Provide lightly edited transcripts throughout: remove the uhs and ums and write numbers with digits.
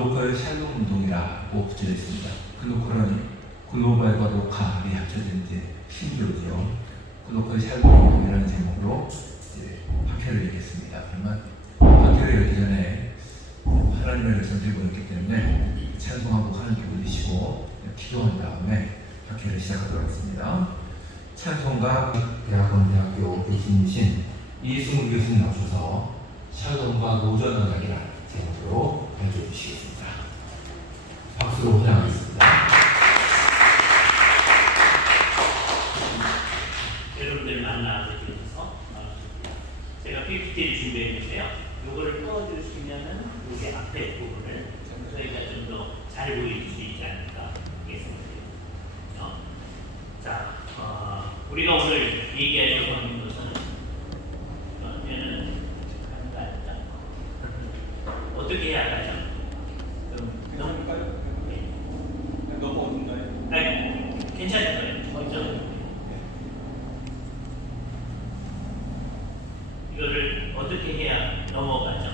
글로벌 샬롬 운동이라고 붙여있습니다. 글로컬은 글로벌과 로컬이 합쳐진 이제 신조죠. 글로벌 샬롬 운동이라는 제목으로 이제 학회를 열겠습니다. 그러면 학회를 열기 전에 하나님의 말씀을 들고 있기 때문에 찬송하고 하나님께 올리시고 기도한 다음에 학회를 시작하도록 하겠습니다. 찬송가 대학원대학교 교수님이신 이승훈 교수님 나오셔서 샬롬과 노전 언약이라는 제목으로 연주해 주시겠습니다. 박수로 환영하겠습니다. 여러분들 만나게 되셔서 제가 PPT를 준비했는데요. 이거를 꺼주시면은 여기 앞에 부분을 저희가 좀 더 잘 보일 수 있지 않을까 생각해요. 자, 우리가 오늘 얘기하려고 하는 것은 어떻게 해야 하죠? 괜찮을까요? 너무 어딘가요? 아니, 괜찮을 거예요. 먼저 이거를 어떻게 해야 넘어가죠?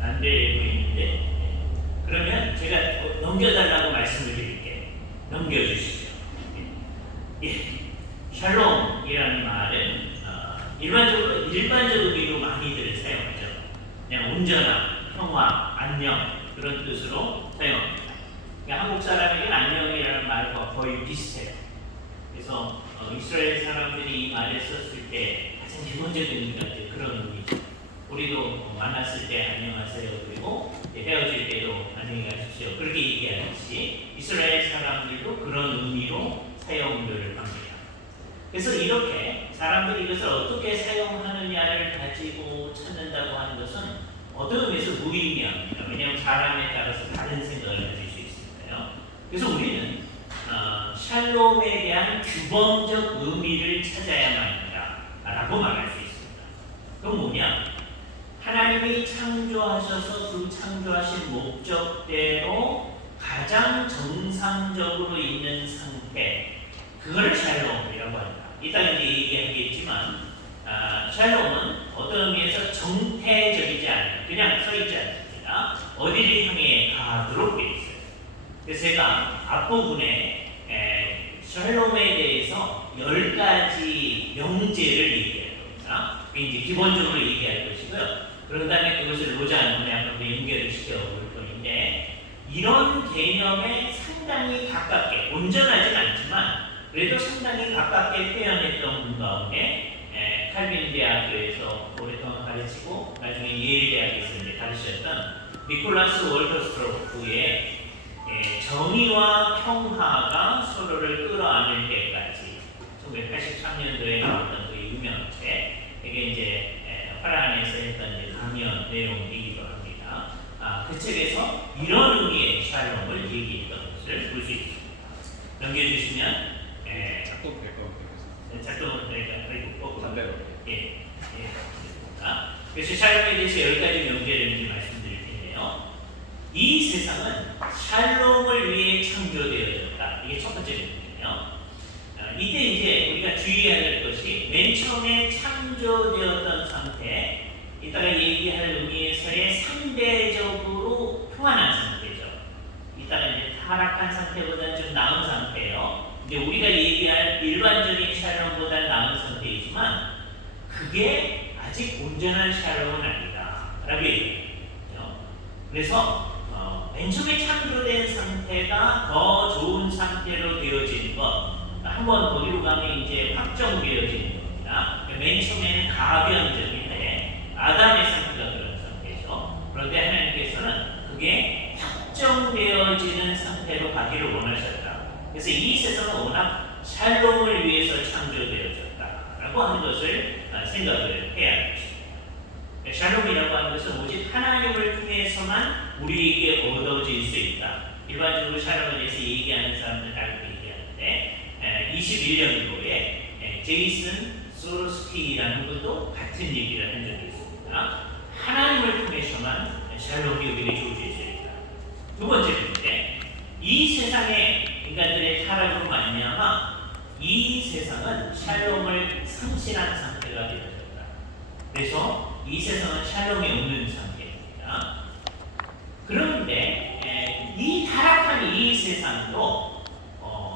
안 되고 있는데, 그러면 제가 넘겨달라고 말씀을 드릴게요. 넘겨주시죠. 샬롬이라는 말은 일반적 의미로 많이들 사용하죠. 그냥 온전함, 평화, 안녕 그런 뜻으로 사용합니다. 그러니까 한국 사람에게는 안녕이라는 말과 거의 비슷해요. 그래서 이스라엘 사람들이 이 말을 썼을 때 가장 기본적인 의미가 그런 의미죠. 우리도 만났을 때 안녕하세요, 그리고 헤어질 때도 안녕히 가십시오 그렇게 얘기하듯이 이스라엘 사람들도 그런 의미로 사용을 합니다. 그래서 이렇게 사람들이 이것을 어떻게 사용하느냐를 가지고 찾는다고 하는 것은 어떤 의미에서 무의미합니다. 왜냐하면 사람에 따라서 다른 생각을 가질 수 있으니까요. 그래서 우리는 샬롬에 대한 규범적 의미를 찾아야만 한다라고 말할 수 있습니다. 그건 뭐냐? 하나님이 창조하셔서 그 창조하신 목적대로 가장 정상적으로 있는 상태, 그걸 샬롬이라고 한다. 이따 이제 얘기하겠지만 샬롬은 어떤 의미에서 정태적이지 않아요. 그냥 써있지 않습니다. 어디를 향해 가도록 되어 있어요. 그래서 제가 앞부분에 샬롬에 대해서 10가지 명제를 얘기할 겁니다. 이제 기본적으로 얘기할 것이고요. 그런 다음에 그것을 로잔 문학으로 연결을 시켜볼 건데, 이런 개념에 상당히 가깝게, 온전하진 않지만 그래도 상당히 가깝게 표현했던 분 가운데 칼빈 대학교에서 오랫동안 가르치고 나중에 예일 대학에서 이제 가르치셨던 니콜라스 월터스트로프의 정의와 평화가 서로를 끌어안을 때까지 1983년도에 나왔던 그 유명한 책, 이게 이제 화란에서 했던 이제 강연 내용이기도 합니다. 그 책에서 이런 의미의 샬롬을 얘기했던 것을 볼 수 있습니다. 넘겨주시면 작동 될 것 같아요. 작동을 저희가 그리고 반대로. 그래서 샬롬에 대해서 10가지 명제를 이제 말씀드릴 텐데요. 이 세상은 샬롬을 위해 창조되어졌다. 이게 첫 번째 명제예요. 이때 이제 우리가 주의해야 될 것이 맨 처음에 창조되었던 상태, 이따가 얘기할 의미에서의 상대적으로 평안한 상태죠. 이따가 이제 타락한 상태보다는 좀 나은 상태예요. 근데 우리가 얘기할 일반적인 샬롬보다 나은 상태이지만 그게 아직 온전한 샬롬은 아니다 라고 얘기해요. 그래서 맨 처음에 창조된 상태가 더 좋은 상태로 되어지는 것, 한번 거기로 가면 이제 확정되어지는 겁니다. 맨 처음에는 가변적인데 아담의 상태가 그런 상태죠. 그런데 하나님께서는 그게 확정되어지는 상태로 가기를 원하셨다. 그래서 이 세상은 워낙 샬롬을 위해서 창조되어졌다라고 하는 것을 생각을 해야 합니다. 샬롬이라고 하는 것은 오직 하나님을 통해서만 우리에게 얻어질 수 있다. 일반적으로 샬롬에 대해서 얘기하는 사람들 알고 얘기하는데 21년도에 제이슨 소로스키라는 분도 같은 얘기를 한 적이 있습니다. 하나님을 통해서만 샬롬이 우리에게 주어질 수 있다. 두 번째 문제, 이 세상의 인간들의 타락으로 말미암아 이 세상은 샬롬을 상실한 상태가 되어졌다. 그래서 이 세상은 샬롬이 없는 상태입니다. 그런데 이 타락한 이 세상도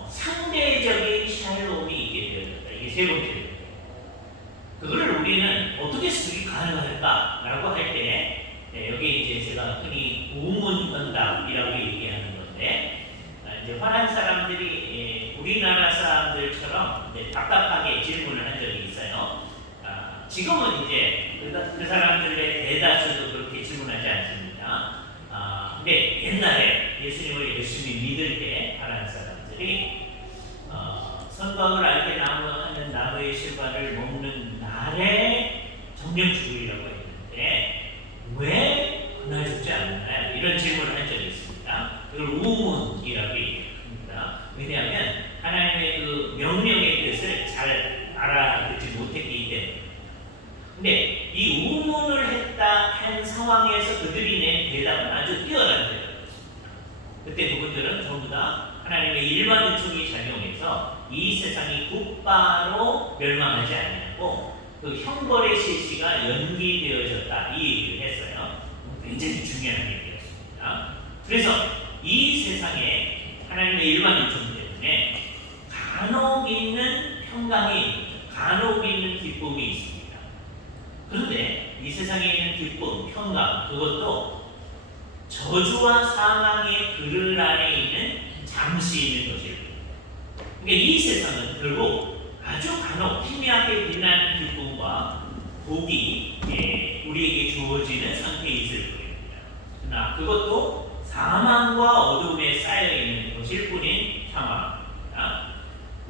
상대적인 샬롬이 있게 되어졌다. 이게 세 번째예요. 그걸 우리는 어떻게 수익이 가능할까라고 할 때 여기 이제 제가 흔히 우문응답이라고 얘기하는 건데 이제 화난 사람들이 우리나라 사람들처럼 이제 답답하게 질문을 한 적이 있어요. 지금은 이제 그 사람들의 대다수도 그렇게 질문하지 않습니다. 근데 옛날에 예수님을 열심히 믿을 때 화난 사람들이 선각을 알게 하는 나무의 실과를 먹는 날에 정령 죽으리라고 했는데 왜 그날 죽지 않나요? 이런 질문을 한 적이 있습니다. 이걸 우문이라고 얘기합니다. 왜냐하면 하나님의 그 명령의 뜻을 잘 알아듣지 못했기 때문에. 근데 이 우문을 했다 한 상황에서 그들이 낸 대답은 아주 뛰어난 대답이었습니다. 그때 그분들은 전부 다 하나님의 일반 은총이 작용해서 이 세상이 곧바로 멸망하지 않냐고 그 형벌의 실시가 연기되어졌다 이 얘기를 했어요. 굉장히 중요한 얘기였습니다. 그래서 이 세상에 하나님의 일반 은총 때문에 간혹 있는 평강이 간혹 있는 기쁨이 있습니다. 그런데 이 세상에 있는 기쁨, 평강 그것도 저주와 사망의 그늘 안에 있는 잠시 있는 것입니다. 그러니까 이 세상은 결국 아주 간혹 희미하게 빛나는 기쁨과 복이 우리에게 주어지는 상태에 있을 것입니다. 그러나 그것도 사망과 어둠에 쌓여있는 것일 뿐인 상황입니다.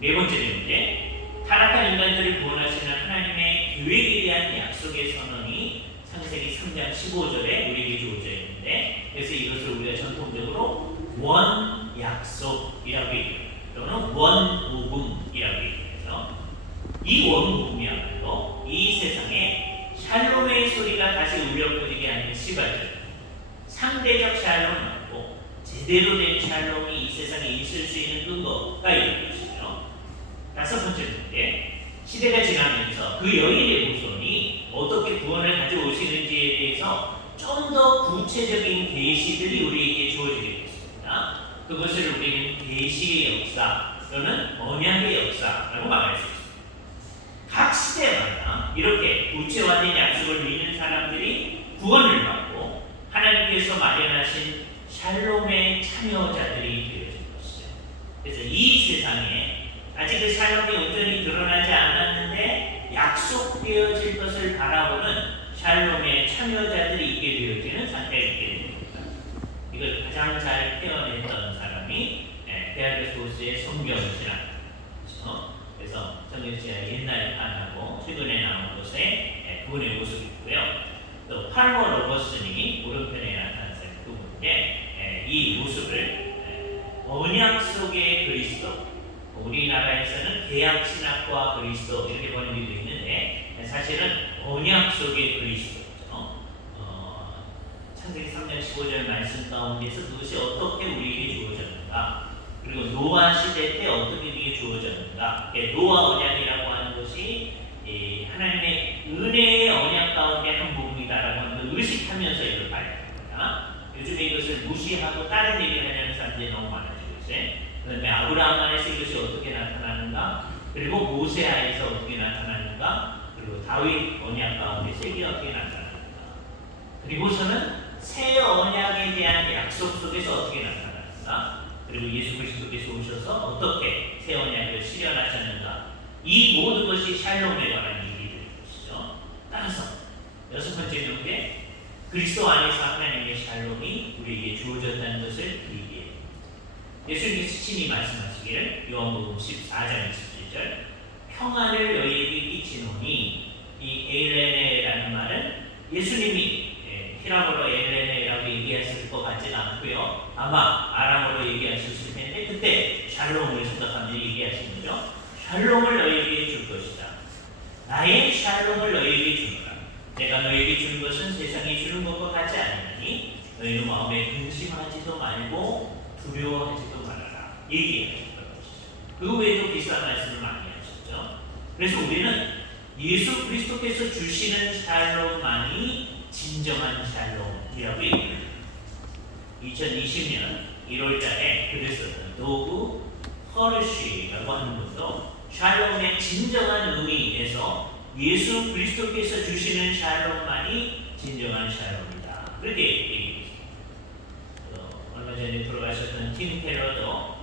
네 번째 문제, 타락한 인간들을 구원하시는 하나님의 계획에 대한 약속의 선언이 창세기 3장 15절에 우리에게 주어져 있는데 그래서 이것을 우리가 전통적으로 원약속이라고 얘기합니다. 또는 원복음이라고 얘기해서 이 원복음이야말로 이 세상에 샬롬의 소리가 다시 울려 퍼지게 하는 시발점, 상대적 샬롬 말고 제대로 된 샬롬이 이 세상에 있을 수 있는 근거가 있는 것이죠. 다섯 번째 문제, 시대가 지나면서 그 여인의 후손이 어떻게 구원을 가져오시는지에 대해서 좀 더 구체적인 계시들이 우리에게 주어지게 됐습니다. 그것을 우리는 계시의 역사 또는 언약의 역사라고 말할 수 있습니다. 각 시대마다 이렇게 구체화된 약속을 믿는 사람들이 구원을 받고 하나님께서 마련하신 샬롬의 참여자들이 되어진 것이죠. 그래서 이 세상에 아직 그 샬롬이 온전히 드러나지 않았는데 약속되어질 것을 바라보는 샬롬의 참여자들이 있게 되어지는 상태가 있게 됩니다. 이걸 가장 잘 표현했던 사람이 대학교 소스의 성경신학이죠. 그래서 성경신학 옛날 판하고 최근에 나온 것에 그분의 모습이 있고요. 또 팔머 로버슨이 오른편에 나타난 그분인데 이 모습을 언약 속의 그리스도, 우리나라에서는 계약 신학과 그리스도 이렇게 번역이 되어 있는데 사실은 언약 속의 그리스도죠. 창세기 3장 15절 말씀 가운데서 그것이 어떻게 우리에게 주어졌는가, 그리고 노아 시대 때 어떻게 이게 주어졌는가. 노아 언약이라고 하는 것이 하나님의 은혜의 언약 가운데 한 부분이다라고 하는 걸 의식하면서 이걸 봐야 됩니다. 요즘에 이것을 무시하고 다른 얘기를 하려는 사람들이 너무 많아지고 있어요. 그다음에 아브라함 안에서 이것이 어떻게 나타나는가, 그리고 모세 안에서 어떻게 나타나는가, 그리고 다윗 언약 가운데 색이 어떻게 나타나는가, 그리고서는 새 언약에 대한 약속 속에서 어떻게 나타나는가, 그리고 예수 그리스도께서 오셔서 어떻게 새 언약을 실현하셨는가, 이 모든 것이 샬롬에 관한 얘기들인 것이죠. 따라서 여섯 번째 문제, 그리스도 안에서 하나님의 샬롬이 우리에게 주어졌다는 것을 얘기해요. 예수님께서 친히 말씀하시기를 요한복음 14장 27절 평안을 너희에게 끼치노니, 이 에일레네라는 말은 예수님이 히라보로 에일레네라고 얘기했을 것 같지는 않고요. 아마 아람어로 얘기하셨을 텐데 그때 샬롬을 생각하면서 얘기하신 거죠. 샬롬을 너희에게 줄 것이다. 나의 샬롬을 너희에게 주노라. 내가 너희에게 주는 것은 세상이 주는 것과 같지 않으니 너희는 마음에 근심하지도 말고 두려워하지도 말아라. 얘기하신 것이죠. 그 외에도 비슷한 말씀을 많이 하셨죠. 그래서 우리는 예수 그리스도께서 주시는 샬롬만이 진정한 샬롬이라고 얘기합니다. 2020년 1월달에 그랬었던 도구 허르쉬라고 하는 분도 샬롬의 진정한 의미에서 예수 그리스도께서 주시는 샬롬만이 진정한 샬롬이다. 그렇게 얘기했습니다. 얼마 전에 돌아가셨던 팀 켈러도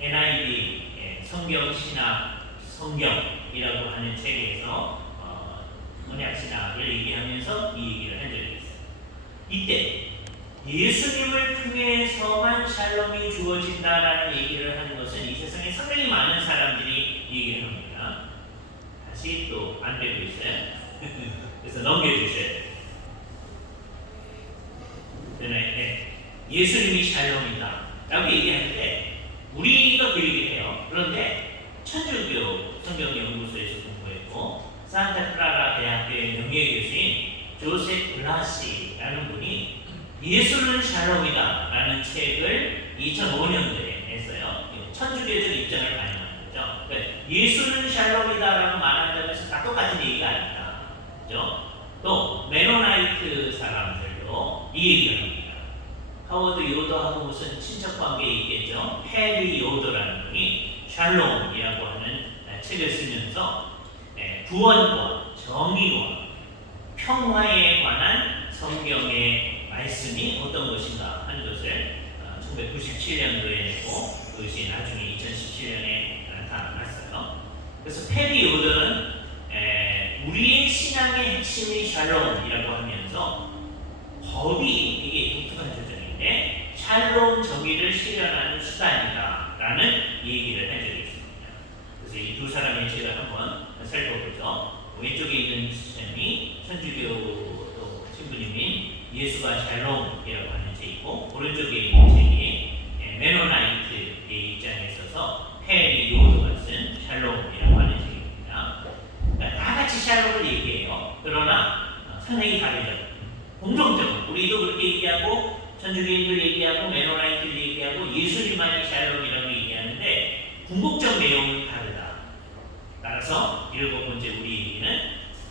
NIV 성경이라고 하는 책에서 언약 신학을 얘기하면서 이 얘기를 한 적이 있어요. 이때 예수님을 통해서만 샬롬이 주어진다라는 얘기를 하는 것은 이 세상에 상당히 많은 사람들이 얘기를 합니다. 다시 또 안 되고 있어요. 그래서 넘겨주셔야 돼요. 예수님이 샬롬이다 라고 얘기하는데 우리가 그 얘기를 해요. 그런데 천주교 성경연구소에서 공부했고 산타크라라 대학교의 명예교수인 조셉 블라시라는 분이 예수는 샬롬이다 라는 책을 2005년도에 했어요. 천주교적 입장을 반영하는 거죠. 그러니까 예수는 샬롬이다 라고 말한다고 해서 다 똑같은 얘기가 아니다. 그죠? 또 메노나이트 사람들도 이 얘기를 합니다. 하워드 요더하고 무슨 친척 관계에 있겠죠. 페리 요더라는 분이 샬롬이라고 하는 책을 쓰면서 구원과 정의와 평화에 관한 성경의 말씀이 어떤 것인가 하는 것을 1997년도에 내고 그것이 나중에 2017년에 나타났어요. 그래서 페리 요더는 우리의 신앙의 핵심이 샬롬이라고 하면서 법이 이게 독특한 조정인데 샬롬 정의를 실현하는 수단이다라는 얘기를 한 적이 있습니다. 그래서 이 두 사람의 책을 한번 살펴보죠. 왼쪽에 있는 책이 천주교 신부님인 예수가 샬롬이라고 하는 책이고 오른쪽에 있는 책이 메노나이트의 입장에 있어서 페리 요드가 쓴 샬롬이라고 하는 책입니다. 그러니까 다 같이 샬롬을 얘기해요. 그러나 상당히 다르죠. 공통적으로 우리도 그렇게 얘기하고 천주교인들 얘기하고 메노나이트들 얘기하고 예수님만이 샬롬이라고 얘기하는데 궁극적 내용은 다르다. 따라서 7번째 우리 얘기는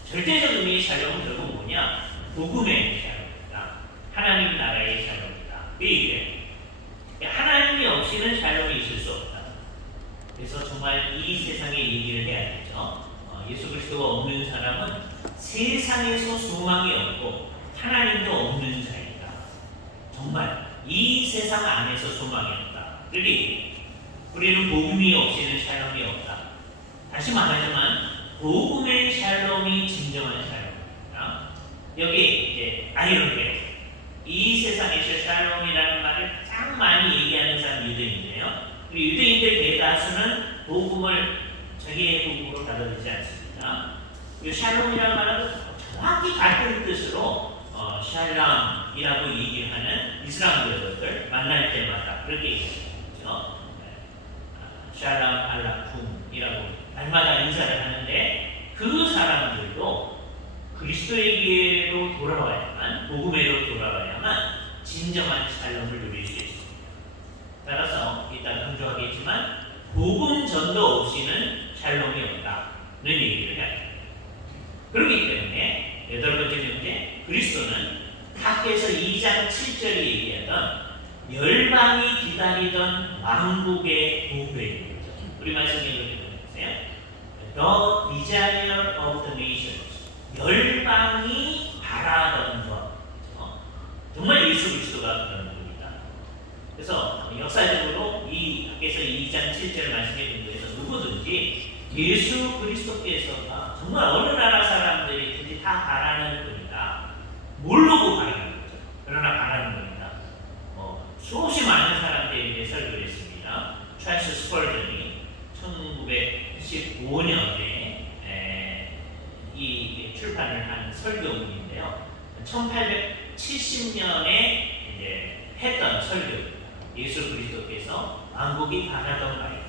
절대적 의미의 샬롬은 결국 뭐냐? 복음의 샬롬이다. 하나님 나라의 샬롬이다. 그 얘기예요. 하나님이 없이는 샬롬이 있을 수 없다. 그래서 정말 이 세상에 얘기를 해야겠죠. 예수 그리스도가 없는 사람은 세상에서 소망이 없고 하나님도 없는 자이다. 정말 이 세상 안에서 소망이 없다. 그러니 우리는 복음이 없이는 샬롬이 없다. 다시 말하지만 복음의 샬롬이 진정한 샬롬입니다. 여기 이제 아이러니해요. 이 세상에서 샬롬이라는 말을 가장 많이 얘기하는 사람이 유대인이에요. 우리 유대인들 대다수는 복음을 자기의 복음으로 받아들이지 않습니다. 이 샬롬이라는 말은 정확히 같은 뜻으로 샬람이라고 얘기하는 이슬람교도들 만날 때마다 그렇게 얘기하죠. 샬람 알라쿰이라고 날마다 인사를 하는데 그 사람들도 그리스도에게로 돌아와야만 복음에로 돌아와야만 진정한 샬롬을 누릴 수 있습니다. 따라서 이따 강조하겠지만 복음 전도 없이는 샬롬이 없다는 얘기를 해야 됩니다. 그렇기 때문에 8번째 문제 그리스도는 학교에서 2장 7절이 얘기하던 열방이 기다리던 왕국의 보배입니다. 우리 말씀이 이렇게 보세요. The desire of the nations. 열방이 바라던 것. 정말 예수 그리스도가 그런 분이다. 그래서 역사적으로 이 학교에서 2장 7절 말씀해 준 거에서 누구든지 예수 그리스도께서가 정말 어느 나라 사람들이든지 다 바라는 분이다. 모르고 바라는 거죠. 그러나 바라는 겁니다. 수없이 많은 사람들에 대해 설교를 했습니다. 찰스 스펄전이 1915년에 이 출판을 한 설교문인데요. 1870년에 이제 했던 설교입니다. 예수 그리스도께서 왕국이 바라던 바이다.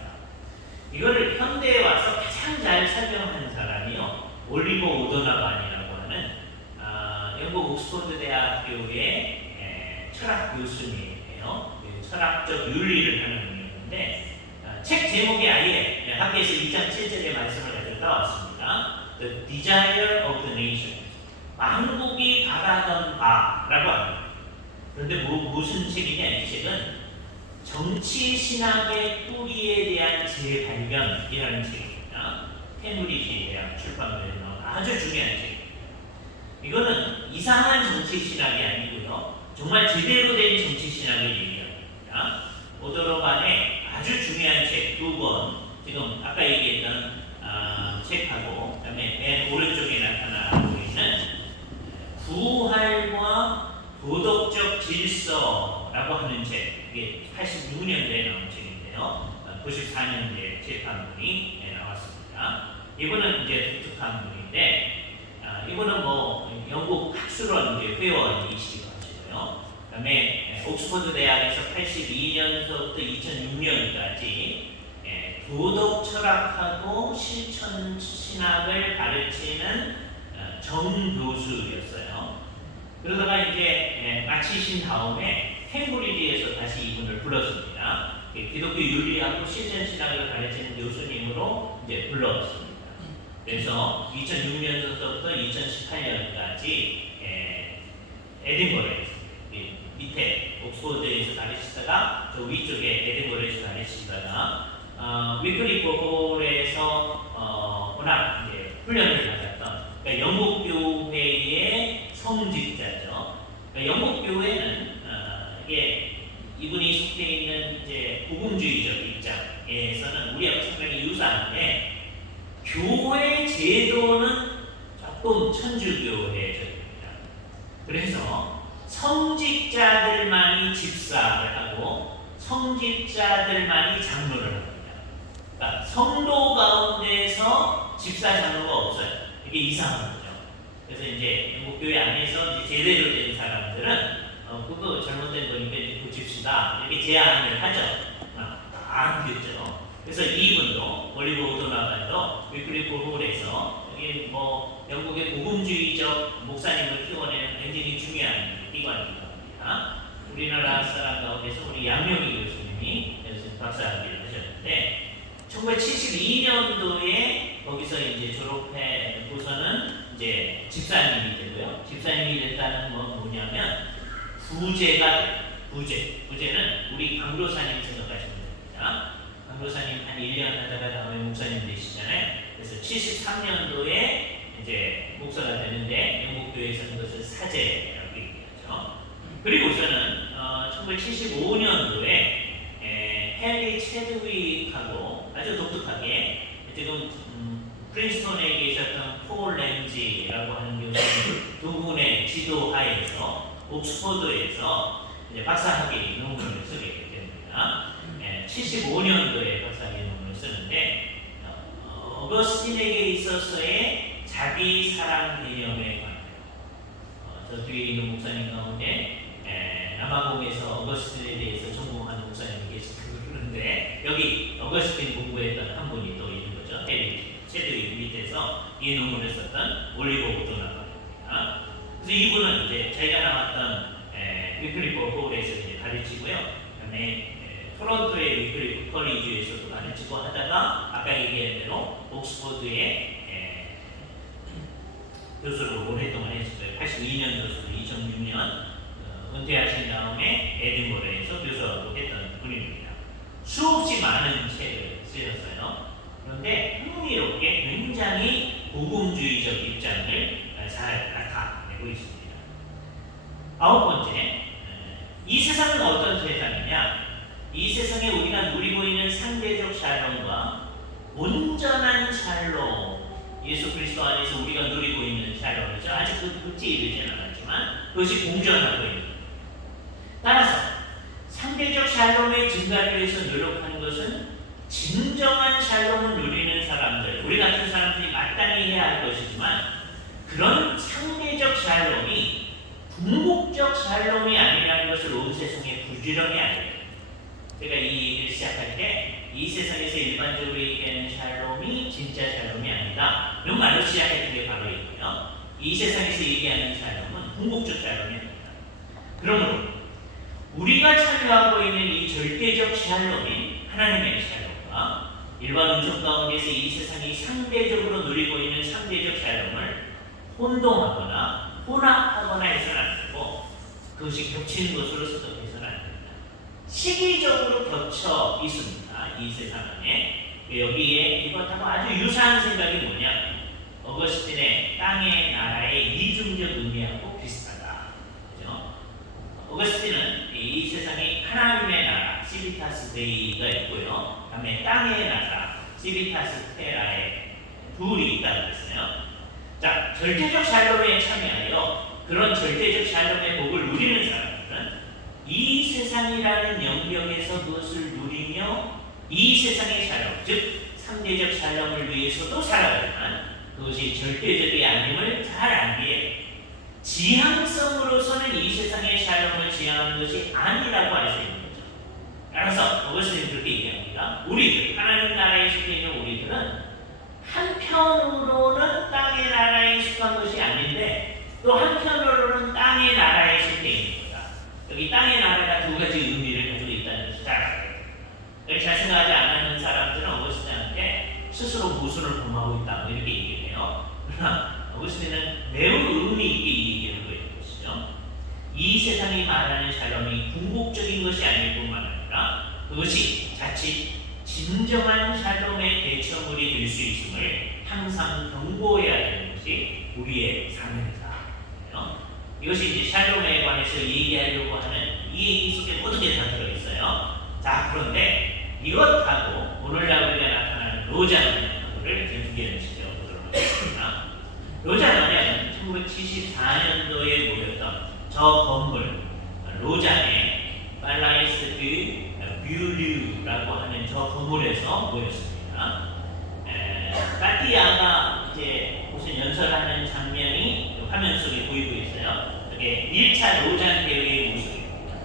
이거를 현대에 와서 가장 잘 설명하는 사람이요. 올리버 오도나반이라고 하는 영국 옥스퍼드 대학교의 철학 교수님이에요. 철학적 윤리를 하는 분이었는데 책 제목이 아예 학교에서 2장 7절의 말씀을 가지고 따왔습니다. the desire of the nation. 만국이 바라던 바라고 합니다. 그런데 무슨 책이냐? 이 책은 정치 신학의 뿌리에 대한 재발견이라는 책입니다. 케임브리지 대학 출판물에 나온 아주 중요한 책입니다. 이거는 이상한 정치 신학이 아니고요. 정말 제대로 된 정치 신학을 얘기합니다. 오도로반의 아주 중요한 책 두 권, 지금 아까 얘기했던 책하고 그다음에 맨 오른쪽에 나타나고 있는 구할과 도덕적 질서라고 하는 책, 이게 86년대에 나온 책인데요. 94년대 재판문이 나왔습니다. 이분은 이제 독특한 분인데, 이분은 뭐 영국 학술원 이제 회원이시기도 하시고요. 그다음에 옥스퍼드 대학에서 82년서부터 2006년까지 도덕 철학하고 실천 신학을 가르치는 정교수였어요. 그러다가 이제 마치신 다음에 캠브리지에서 다시 이분을 불렀습니다. 기독교 윤리하고 실천 신학을 가르치는 교수님으로 이제 불렀습니다. 그래서 2006년부터 2018년까지 에딘버러에서 밑에 옥스퍼드에서 가르치다가 저 위쪽에 에딘버러에서 가르치다가 위클리프 홀에서 워낙 이제 훈련을 받았던 그러니까 영국 교회의 성직자죠. 그러니까 영국 교회는 이게 이분이 속해 있는 이제 복음주의적 입장에서는 우리하고 상당히 유사한데 교회 제도는 조금 천주교회적입니다. 그래서 성직자들만이 집사를 하고 성직자들만이 장로를 합니다. 그러니까 성도 가운데서 집사 장로가 없어요. 이게 이상한 거죠. 그래서 이제 영국교회 안에서 이제 제대로 된 사람들은 그거 잘못된 거니까 이제 고칩시다 이렇게 제안을 하죠. 안 됐죠. 그래서 이분도 올리브 오도나반도 위클리프 홀에서 여기 뭐 영국의 복음주의적 목사님을 키워내는 굉장히 중요한 기관이기도 합니다. 우리나라 사람 가운데서 우리 양명희 교수님이 여기서 박사학위를 하셨는데 1972년도에 거기서 이제 졸업해고서는 이제 집사님이 되고요. 집사님이 됐다는 건 뭐냐면 부제는 우리 강도사님 생각하시면 됩니다. 강도사님 한 1년 하다가 다음에 목사님 되시잖아요. 그래서 73년도에 이제 목사가 되는데 영국교회에서는 그것을 사제라고 얘기하죠. 그리고 저는 1975년도에 헨리 체드윅하고 아주 독특하게 지금 프린스턴에 계셨던 폴 렌지라고 하는 교수님 두 분의 지도하에서 옥스퍼드에서 이제 박사학위 논문을 쓰게 됩니다. 75년도에 박사학위 논문을 쓰는데 어거스틴에게 있어서의 자기 사랑 개념에 관해요. 저 뒤에 있는 목사님 가운데 남아공에서 어거스틴에 대해서 전공하는 목사님이 계시는데 여기 어거스틴 공부했던 한 분이 또 있는 거죠. 체드윅 밑에서 이 논문을 썼던 올리버 오도나반입니다. 그래서 이분은 이제 자기가 나왔던 위클리프 홀에서 이제 가르치고요. 그다음에 토론토의 위클리프 컬리지에서도 가르치고 하다가 아까 얘기한 대로 옥스퍼드의 교수로 오랫동안 했어요. 82년도부터 2006년 은퇴하신 다음에 에딘버러에서 교수하고 했던 분입니다. 수없이 많은 책을 쓰셨어요. 그런데 흥미롭게 굉장히 복음주의적 입장을 잘 나타내고 있습니다. 아홉 번째, 이 세상은 어떤 세상이냐? 이 세상에 우리가 누리고 있는 상대적 샬롬과 온전한 샬롬, 예수 그리스도 안에서 우리가 누리고 있는 샬롬이죠. 아직 그 극지에 이르지는 않았지만 그것이 공존하고 있는 겁니다. 따라서 상대적 샬롬의 증가를 위해서 노력하는 것은 진정한 샬롬을 누리는 사람들, 우리 같은 사람들이 마땅히 해야 할 것이지만 그런 상대적 샬롬이 궁극적 샬롬이 아니라는 것을 온 세상에 부지런히 알아야 돼요. 제가 이 얘기를 시작할 때 이 세상에서 일반적으로 얘기하는 샬롬이 진짜 샬롬이 아니다 이런 말로 시작했던 게 바로 있고요. 이 세상에서 얘기하는 샬롬은 궁극적 샬롬이 아니다. 그러므로 우리가 참여하고 있는 이 절대적 샬롬인 하나님의 샬롬과 일반 운송 가운데서 이 세상이 상대적으로 누리고 있는 상대적 샬롬을 혼동하거나 혼합하거나 해서는 안 되고 그것이 겹치는 것으로서도 해서는 안 됩니다. 시기적으로 겹쳐 있습니다. 이 세상 안에. 여기에 이것하고 아주 유사한 생각이 뭐냐? 어거스틴의 땅의 나라의 이중적 의미하고 비슷하다. 그죠? 어거스틴은 이 세상이 하나님의 나라, 시비타스 데이가 있고요. 다음에 땅의 나라, 시비타스 테라의 둘이 있다고 했어요. 자, 절대적 샬롬에 참여하여 그런 절대적 샬롬의 복을 누리는 사람들은 이 세상이라는 영역에서 그것을 누리며 이 세상의 샬롬, 즉 상대적 샬롬을 위해서도 살아가지만 그것이 절대적이 아님을 잘 알기에 지향성으로서는 이 세상의 샬롬을 지향하는 것이 아니라고 할 수 있는 거죠. 따라서 어거스틴은 그렇게 얘기합니다. 우리들, 하나님 나라에 속해 있는 우리들은 한편으로는 땅의 나라에 속한 것이 아닌데 또 한편으로는 땅의 나라에 속해 있는 거다. 여기 땅의 나라가 두 가지 의미를 가지고 있다는 것을 잘 알아요. 잘 생각하지 않는 사람들은 어거스틴한테 스스로 모순을 범하고 있다 뭐 이렇게 얘기를 해요. 그러나 어거스틴은 매우 의미 있게 이 얘기를 하고 있는 것이죠. 이 세상이 말하는 샬롬이 궁극적인 것이 아닐 뿐만 아니라 그것이 자칫 진정한 샬롬의 대처물이 될 수 있음을 항상 경고해야 되는 것이 우리의 사명이다. 이것이 이제 샬롬에 관해서 얘기하려고 하는 이 얘기 속에 모든 게 다 들어있어요. 자, 그런데 이것하고 오늘날 우리가 나타나는 로잔을 경계를 시켜보도록 하겠습니다. 로잔은 1974년도에 모였던 저 건물, 로잔의 팔라이스 뷰류라고 하는 저 건물에서 모였습니다. 까띠아가 이제 무슨 연설하는 장면이 화면 속에 보이고 있어요. 이게 1차 로잔 대회의 모습입니다.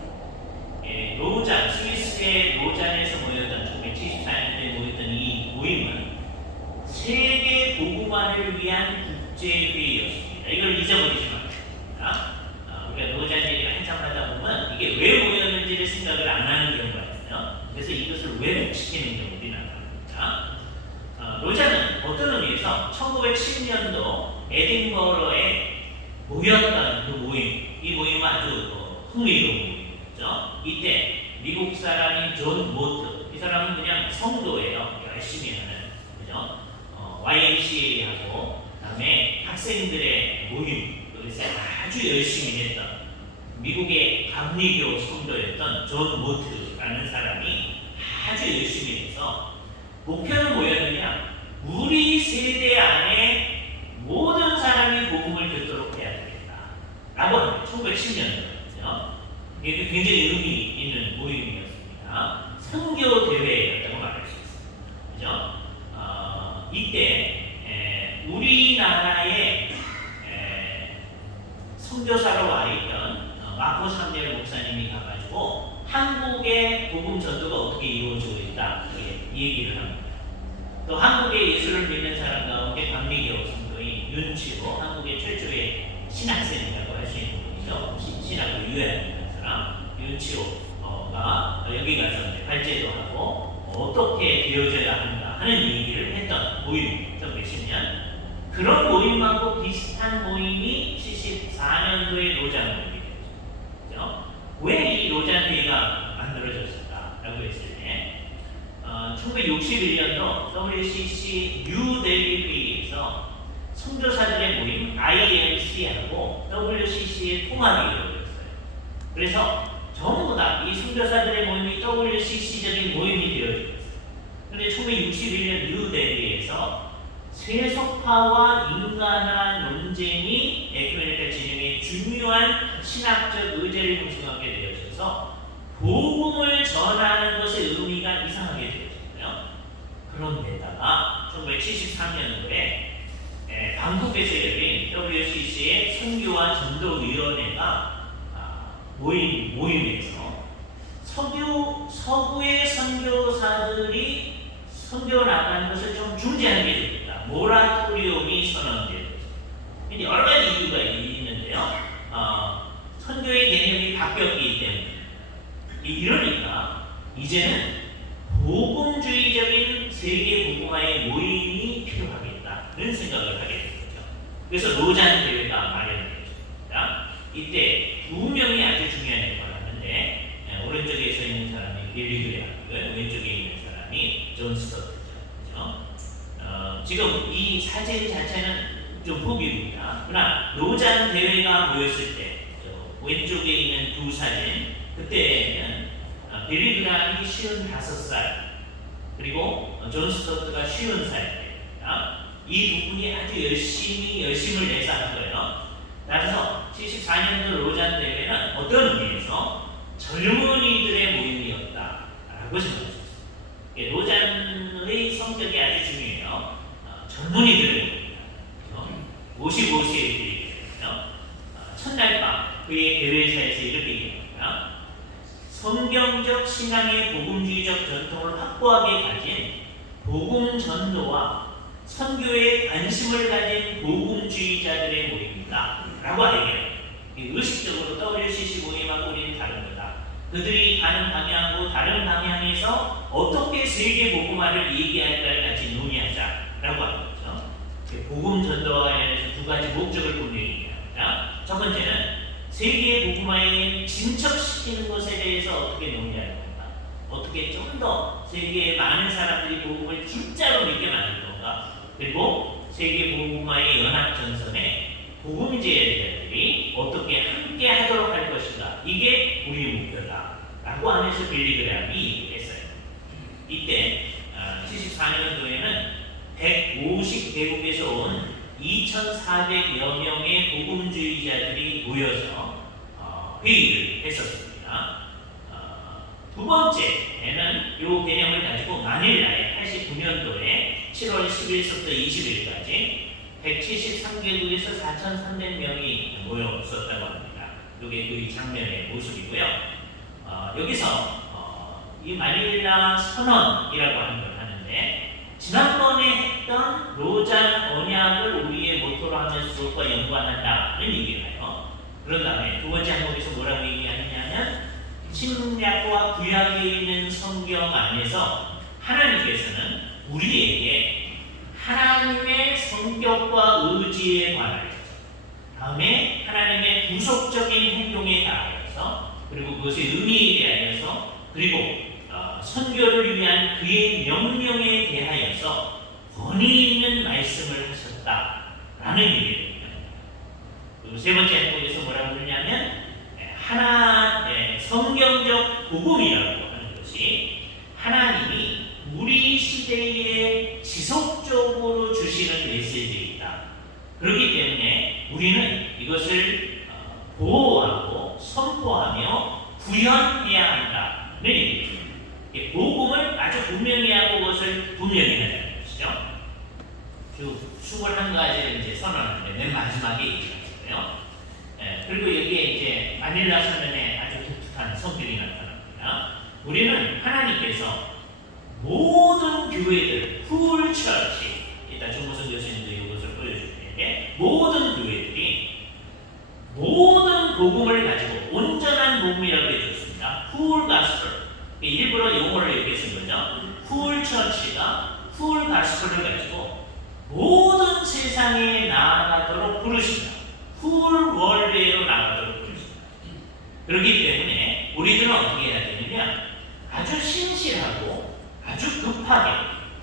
로잔, 스위스의 로잔에서 모였던 1974년도에 모였던 이 모임은 세계 복음화를 위한 국제회의였습니다. 이걸 잊어버리지 말입니다. 우리가 로잔 얘기를 한참 하다 보면 이게 왜 모였는지를 생각을 안 하는 경우가 있어요. 그래서 이것을 왜곡시키는 경우들이 나타납니다. 로잔은 어떤 의미에서 1907년도 에딘버러에 모였던 그 모임, 이 모임은 아주 흥미로운 모임이죠. 이때 미국 사람인 존 모트, 이 사람은 그냥 성도예요. 열심히 하는, 그죠? YMCA하고 그다음에 학생들의 모임, 그래서 아주 열심히 했던 미국의 감리교 성도였던 존 모트라는 사람이 아주 열심히 해서 목표는 뭐였느냐? 우리 세대 안에 모든 사람이 복음을 듣도록 해야 되겠다. 라고 합니다. 1907년도였죠. 이게 굉장히 의미 있는 모임이었습니다. 선교 대회였다고 말할 수 있습니다. 그죠? 이때 우리나라에 선교사로 와 있던 마코 삼열 목사님이 가가지고 한국의 복음 전도가 어떻게 이루어지고 있다 이렇게 얘기를 합니다. 또 한국의 예수를 믿는 사람 가운데 감리교 성도인 윤치호, 한국의 최초의 신학생이라고 할 수 있는 분이죠. 신학을 유해하는 사람 윤치호가 여기 가서 이제 발제도 하고 어떻게 되어져야 한다 하는 얘기를 했던 모임, 1910년. 그런 모임하고 비슷한 모임이 74년도에 로잔 모임이 되었죠. 왜 이 로잔 회의가 만들어졌을까라고 했을 때 1961년도 WCC 뉴델리 회의에서 선교사들의 모임 IMC하고 WCC의 통합이 이루어졌어요. 그래서 전부 다 이 선교사들의 모임이 WCC적인 모임이 되어졌어요. 그런데 1961년 뉴델리에서 세속화와 인간화 논쟁이 에큐메니컬 진영의 중요한 신학적 의제를 형성하게 되어져서 복음을 전하는 것의 의미가 이상하게 되어졌어요. 그런데다가 1973년도에 방콕에서 열린 WCC의 선교와 전도위원회가 모임에서 서구의 선교사들이 선교 나가는 것을 좀 중지하는 게 됩니다. 모라토리움이 선언되었습니다. 여러 가지 이유가 있는데요. 선교의 개념이 바뀌었기 때문에 이러니까 이제는 복음주의적인 세계 생각을 하게 되죠. 그래서 로잔 대회가 마련되었습니다. 이때 두 명이 아주 중요한 역할을 하는데 오른쪽에 서 있는 사람이 빌리 그레이엄, 왼쪽에 있는 사람이 존 스토트죠. 그렇죠? 지금 이 사진 자체는 좀 포기입니다. 그러나 로잔 대회가 모였을 때 왼쪽에 있는 두 사진, 그때는 빌리 그레이엄이 55살, 그리고 존 스토트가 50살입니다. 이 두 분이 아주 열심을 내서 한 거예요. 따라서 74년도 로잔 대회는 어떤 의미에서 젊은이들의 모임이었다라고 생각할 수 있습니다. 로잔의 성격이 아주 중요해요. 젊은이들의 모임입니다. 55세의 분이거든요. 첫날 밤 그의 대회사에서 이렇게 얘기합니다. 성경적 신앙의 복음주의적 전통을 확고하게 가진 복음 전도와 선교에 관심을 가진 복음주의자들의 모임이다 라고 얘기해요. 의식적으로 WCC 모임하고 우리는 다른 거다. 그들이 가는 방향하고 다른 방향에서 어떻게 세계 복음화를 얘기할까를 같이 논의하자 라고 하는 거죠. 복음 전도와 관련해서 두 가지 목적을 분명히 얘기합니다. 첫 번째는 세계의 복음화에 진척시키는 것에 대해서 어떻게 논의할 건가? 어떻게 좀 더 세계의 많은 사람들이 복음을 진짜로 믿게 만들 건가? 그리고 세계 복음화의 연합전선에 복음제자들이 어떻게 함께 하도록 할 것인가? 이게 우리의 목표다 라고 하면서 빌리 그레이엄이 얘기를 했어요. 이때 74년도에는 150개국에서 온 2,400여 명의 복음주의자들이 모여서 회의를 했었습니다. 두 번째에는 이 개념을 가지고 마닐라에 89년도에 7월 10일부터 20일까지 173개국에서 4,300명이 모였었다고 합니다. 이게 그 장면의 모습이고요. 여기서 이 마닐라 선언이라고 하는 걸 하는데 지난번에 했던 로잔 언약을 우리의 모토로 하면서 그것과 연관한다는 얘기를 해요. 그런 다음에 두 번째 항목에서 뭐라고 얘기하느냐면 신약과 구약에 있는 성경 안에서 하나님께서는 우리에게 하나님의 성격과 의지에 관하여서 다음에 하나님의 구속적인 행동에 대하여서 그리고 그것의 의미에 대하여서 그리고 선교를 위한 그의 명령에 대하여서 권위 있는 말씀을 하셨다라는 얘기입니다. 그리고 세 번째 항목에서 뭐라고 그러냐면 하나의 성경적 복음이라고 하는 것이 하나님이 우리 시대에 지속적으로 주시는 메시지이다. 그렇기 때문에 우리는 이것을 보호하고 선포하며 구현해야 한다는 얘기입니다. 복음을 아주 분명히 하고 그것을 분명히 하자는 것이죠. 쭉 21가지를 이제 선언하는데 맨 마지막에 얘기하잖아요. 그리고 여기에 이제 마닐라 선언에 아주 독특한 성격이 나타납니다. 우리는 하나님께서 모든 교회들, 풀 처치, 이따 정무선 교수님도 이것을 보여줄 텐데 모든 교회들이 모든 복음을 가지고 온전한 복음이라고 해줬습니다. 풀 가스펠. 일부러 용어를 이렇게 쓴 거죠. 풀 처치가 풀 가스펠을 가지고 모든 세상에 나아가도록 부르신다. 풀 월드로 나아가도록 부르신다. 그렇기 때문에 우리들은 어떻게 해야 되느냐? 아주 신실하고 아주 급하게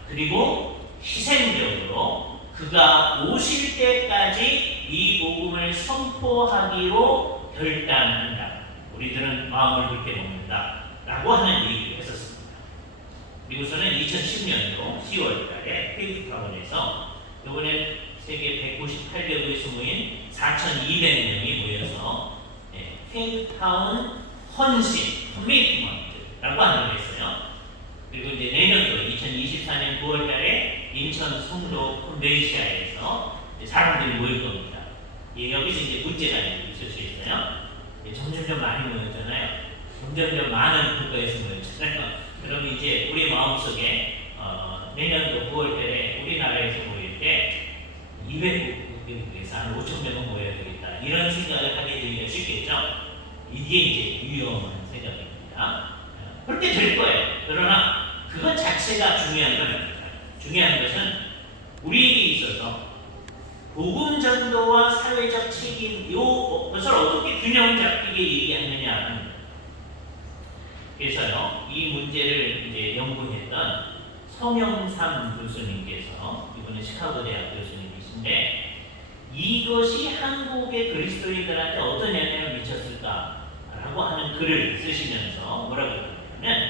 그리고 희생적으로 그가 오실 때까지 이 복음을 선포하기로 결단한다. 우리들은 마음을 그렇게 먹는다. 라고 하는 얘기를 했었습니다. 미국에서는 2010년도 10월 달에 페이스타운에서 이번에 세계 198개국에서 모인 4,200명이 모여서 페이스타운 헌신, 커미트먼트라고 하는 걸 했어요. 그리고 이제 내년도 2024년 9월 달에 인천 송도 콘벤시아에서 사람들이 모일 겁니다. 여기서 이제 문제가 있을 수 있어요. 점점점 많이 모였잖아요. 점점점 많은 국가에서 모였잖아요. 그러면 이제 우리 마음속에 내년도 9월 달에 우리나라에서 모일 때 200국에서 한 5,000명은 모여야 되겠다. 이런 생각을 하게 되기가 쉽겠죠. 이게 이제 위험한 생각입니다. 그렇게 될 거예요. 그러나 그것 자체가 중요한 건 아닙니다. 중요한 것은 우리에게 있어서 복음 전도와 사회적 책임 것을 어떻게 균형 잡히게 얘기하느냐. 그래서요, 이 문제를 이제 연구했던 성영삼 교수님께서, 이분은 시카고 대학 교수님이신데, 이것이 한국의 그리스도인들한테 어떤 영향을 미쳤을까라고 하는 글을 쓰시면서 뭐라고 하냐면,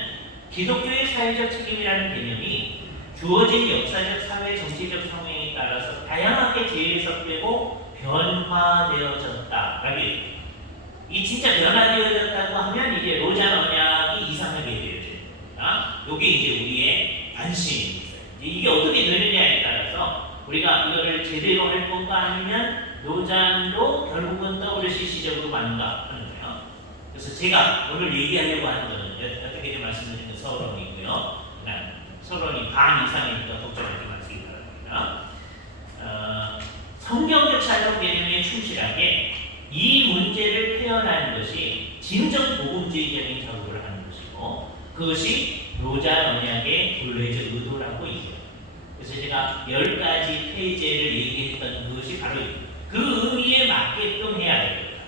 기독교의 사회적 책임이라는 개념이 주어진 역사적, 사회, 정치적 상황에 따라서 다양하게 재해석되고 변화되어졌다라고 얘기해요. 이 진짜 변화되어졌다고 하면 이제 로잔 언약이 이상하게 되어집니다. 이게 이제 우리의 관심이 있어요. 이게 어떻게 되느냐에 따라서 우리가 이거를 제대로 할 건가 아니면 로잔도 결국은 WCC적으로 맞는가 하는 거예요. 그래서 제가 오늘 얘기하려고 하는 거는 어떻게 좀 말씀드리는 서론이고요. 서론이 반 이상이니까 걱정하지 마시기 바랍니다. 성경적 사회적 개념에 충실하게 이 문제를 표현하는 것이 진정 복음주의적인 작업을 하는 것이고, 그것이 로잔 언약의 본래적 의도라고 얘기해요. 그래서 제가 10가지 페이지를 얘기했던 그것이 바로 그 의미에 맞게끔 해야 됩니다.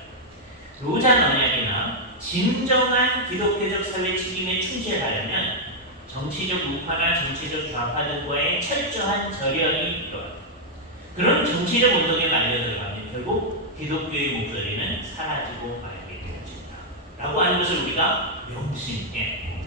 로잔 언약이나 진정한 기독교적 사회 책임에 충실하려면 정치적 우파나 정치적 좌파 등과의 철저한 절연이 필요합니다. 그런 정치적 운동에 말려 들어가면 결국 기독교의 목소리는 사라지고 말게 되어진다 라고 하는 것을 우리가 명심해.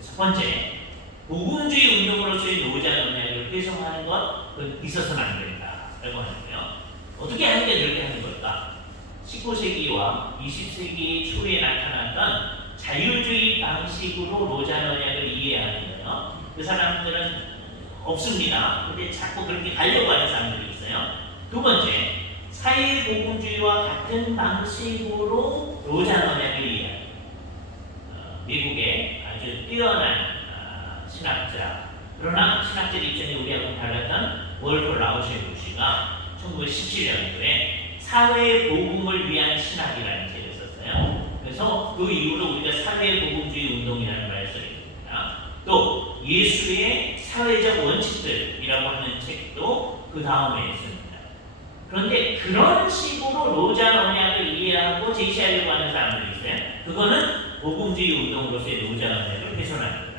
첫 번째, 복음주의 운동으로서의 노자 언약을 회성하는 것은 있어서는 안 된다 라고 하는 거예요. 어떻게 하는 게 그렇게 하는 걸까? 19세기와 20세기 초에 나타났던 자유주의 방식으로 로잔 언약을 이해하는 거예요. 그 사람들은 없습니다. 근데 자꾸 그렇게 가려고 하는 사람들이 있어요. 두 번째, 사회복음주의와 같은 방식으로 로잔 언약을 이해합니다. 미국의 아주 뛰어난 신학자, 그러나 신학적 입장이 우리하고 달랐던 월터 라우셰부시가 1917년도에 사회복음을 위한 신학이라는 책을 썼어요. 그래서 그 이후로 우리가 사회복음주의 운동이라는 말을 쓰게 됩니다. 또 예수의 사회적 원칙들이라고 하는 책도 그 다음에 있습니다. 그런데 그런 식으로 로잔 언약을 이해하고 제시하려고 하는 사람들이 있어요. 그거는 복음주의 운동으로서의 로잔 언약을 훼손하는 거다.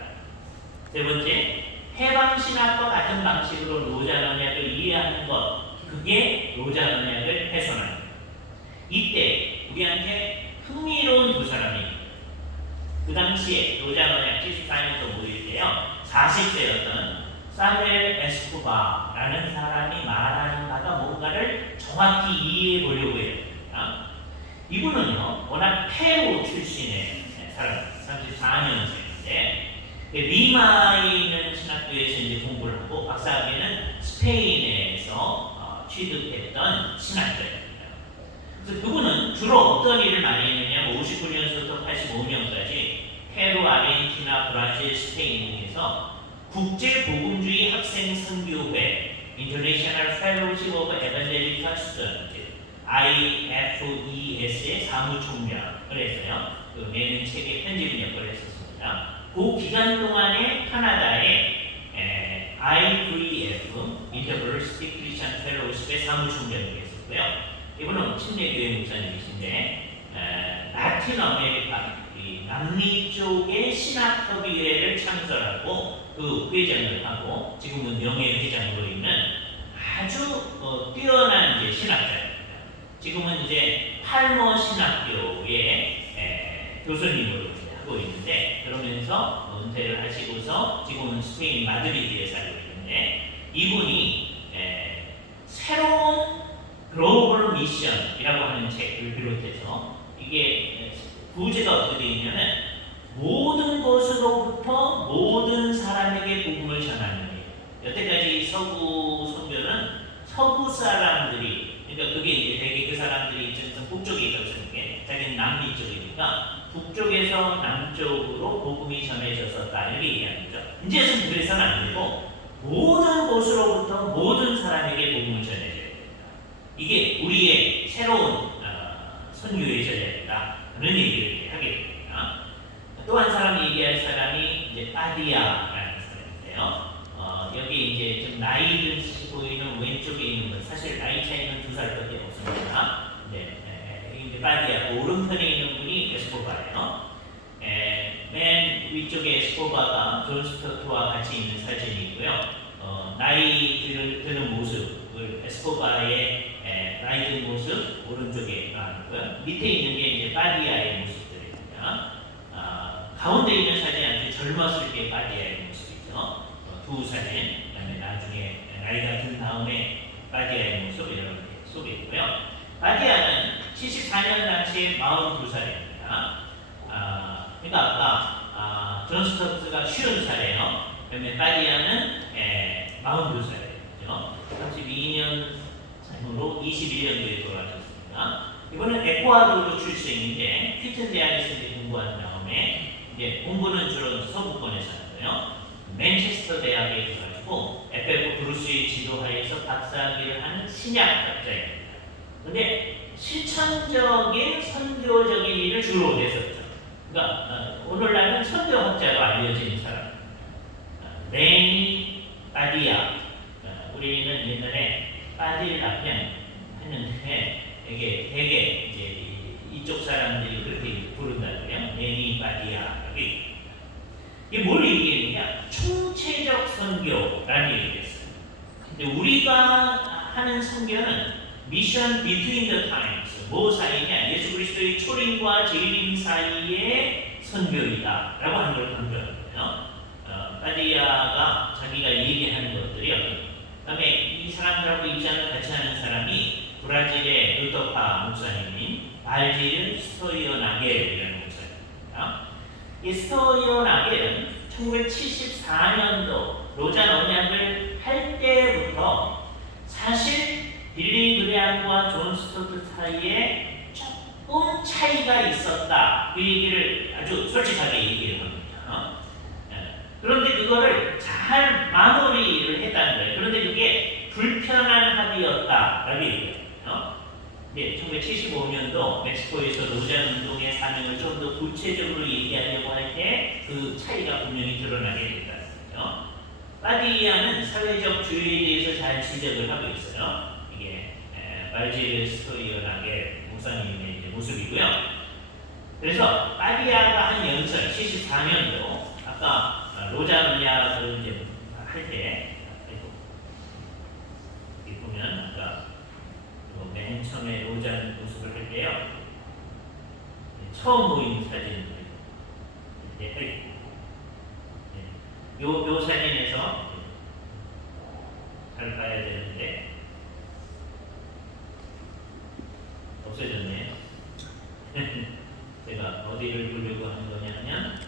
세 번째, 해방신학과 같은 방식으로 로잔 언약을 이해하는 것, 그게 로잔 언약을 훼손하는 거다. 이때 우리한테 흥미로운 두 사람이, 그 당시에 로잔 언약 74년도 모일 때요, 40세였던 사무엘 에스코바라는 사람이 말하는 바가 뭔가를 정확히 이해해 보려고 해요. 이분은요, 워낙 페루 출신의 사람, 34년생인데 리마에 있는 신학교에서 이제 공부를 하고 박사학위는 스페인에서 취득했던 신학자입니다. 그래서 그분은 주로 어떤 일을 많이 했느냐, 59년부터 85년까지 페루, 아르헨티나, 브라질, 스페인 등에서 국제 복음주의 학생 선교회 International Fellowship of Evangelical Students IFES의 사무총장을 했어요. 그 내는 책의 편집 역할을 했었습니다. 그 기간 동안에 카나다의 IVF Interversity Christian Fellowship의 사무총장을 했었고요. 이분은 침례교회 목사님이신데 라틴 아메리카 남미 쪽의 신학협의회를 창설하고 그 회장을 하고 지금은 명예회장으로 있는 아주 뛰어난 이제 신학자입니다. 지금은 이제 팔머 신학교의 교수님으로 하고 있는데, 그러면서 은퇴를 하시고서 지금은 스페인 마드리드에 살고 있는데, 이분이 새로운 글로벌 미션이라고 하는 책을 비롯해서, 이게 부제가 어떻게 되어 있냐면 모든 곳으로부터 모든 사람에게 복음을 전하는 거예요. 여태까지 서구 선교는 서구 사람들이, 그러니까 그게 이제 되게 그 사람들이 북쪽에 있다고 생각해. 자기는 남미 쪽이니까 북쪽에서 남쪽으로 복음이 전해졌었다 이렇게 얘기하는 거죠. 이제는 그래서는 안 되고 모든 곳으로부터 모든 사람에게 복음을 전해줘야 됩니다. 이게 우리의 새로운 선교의 전략이다. 그런 얘기를 하게 됩니다. 또 한 사람 얘기할 사람이 이제 빠디아라는 사람인데요. 여기 이제 좀 나이 드시 보이는 왼쪽에 있는 건 사실 나이 바디아하고 오른편에 있는 분이 에스코바예요. 맨 위쪽에 에스코바가 존 스튜어트와 같이 있는 사진이고요. 나이 드는 모습을 에스코바의 나이 든 모습 오른쪽에 나왔고요. 밑에 있는 게 이제 바디아의 모습들입니다. 가운데 있는 사진이 아주 젊었을 때 바디아의 모습이죠. 두 사진, 그다음에 나중에 나이가 든 다음에 바디아의 모습 이렇게 소개했고요. 바디아는 74년 당시에 42살입니다. 그러니까 아까 존 스튜어트가 50살이에요. 그다음에 바디아는 42살이죠. 32년 으로 21년도에 돌아가셨습니다. 이번엔 에콰도르 출생인데 휘튼 대학에서 이제 공부한 다음에 이제 공부는 주로 서부권에서 하고요. 맨체스터 대학에 가가지고 FF 브루스의 지도하에서 박사학위를 하는 신약학자입니다. 근데 실천적인 선교적인 일을 주로 했었죠. 그러니까 오늘날은 선교학자로 알려진 사람. 레니 바디아. 우리는 옛날에 빠딜라 그냥 했는데 이게 되게 이제 이쪽 사람들이 그렇게 부른다고요. 레니 바디아. 이게 뭘 얘기했느냐? 총체적 선교라는 얘기를 했어요. 근데 우리가 하는 선교는 미션 비트윈 더 타임스. 뭐 사이냐? 예수 그리스도의 초림과 재림 사이의 선교이다 라고 하는 걸 강조하거든요. 바디아가 자기가 얘기하는 것들이 어떤 그다음에 이 사람들하고 입장을 같이 하는 사람이 브라질의 루터파 목사님인 발질 스토이어 나겔이라는 목사입니다. 이 스토이어 나겔은 1974년도 로잔 언약을 할 때부터 사실 빌리 그레함과 존 스튜어트 사이에 조금 차이가 있었다. 그 얘기를 아주 솔직하게 얘기를 합니다. 그런데 그거를 잘 마무리를 했다는 거예요. 그런데 그게 불편한 합의였다라고 얘기해요. 네, 1975년도 멕시코에서 로잔 운동의 사명을 좀 더 구체적으로 얘기하려고 할 때 그 차이가 분명히 드러나게 됐다는 거죠. 바디아는 사회적 주의에 대해서 잘 지적을 하고 있어요. 이게 발질 스토이어나게 목사님의 이제 모습이고요. 그래서 바디아가 한 연설 74년도 아까 로잔 언약을 이제 할 때 여기 보면 아까 맨 처음에 로잔 모습을 할 때요. 처음 모인 사진 요 사진에서 잘 봐야 되는데 없어졌네요. 제가 어디를 보려고 하는 거냐면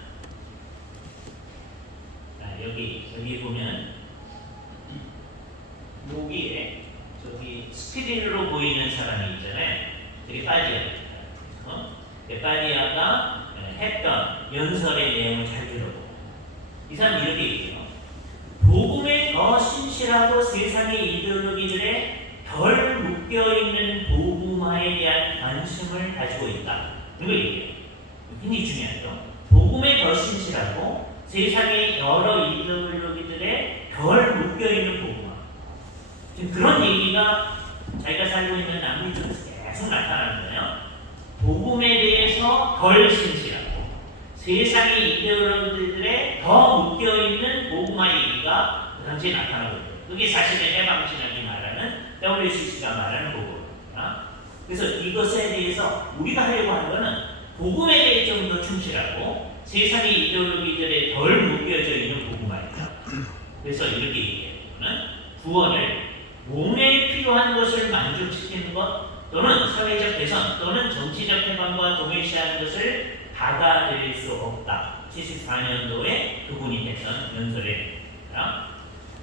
여기 보면 여기에 저기 스크린으로 보이는 사람이 있잖아요. 저기 바디아입니다. 바디아가 했던 연설의 내용을 잘 들어보고 이 사람이 이렇게 얘기해요. 복음에 더 신실하고 세상의 이데올로기들에 덜 묶여있는 복음화에 대한 관심을 가지고 있다. 이걸 얘기해요. 굉장히 중요하죠. 복음에 더 신실하고 세상의 여러 이데올로기들에 덜 묶여있는 복음화. 지금 그런 얘기가 자기가 살고 있는 남미쪽에서 계속 나타나는 거예요. 복음에 대해서 덜 신실하고 세상의 이데올로기들에 더 묶여있는 복음화 얘기가 그 당시에 나타나고 있어요. 그게 사실은 해방신학이 말하는 WCC가 말하는 복음입니다. 그래서 이것에 대해서 우리가 하려고 하는 것은 복음에 대해 좀 더 충실하고 세상의 이데올로기들에 덜 묶여져 있는 복음화입니다. 그래서 이렇게 얘기해요. 구원을 몸에 필요한 것을 만족시키는 것 또는 사회적 개선 또는 정치적 해방과 동일시하는 것을 받아들일 수 없다. 74년도에 그분이 했던 연설입니다.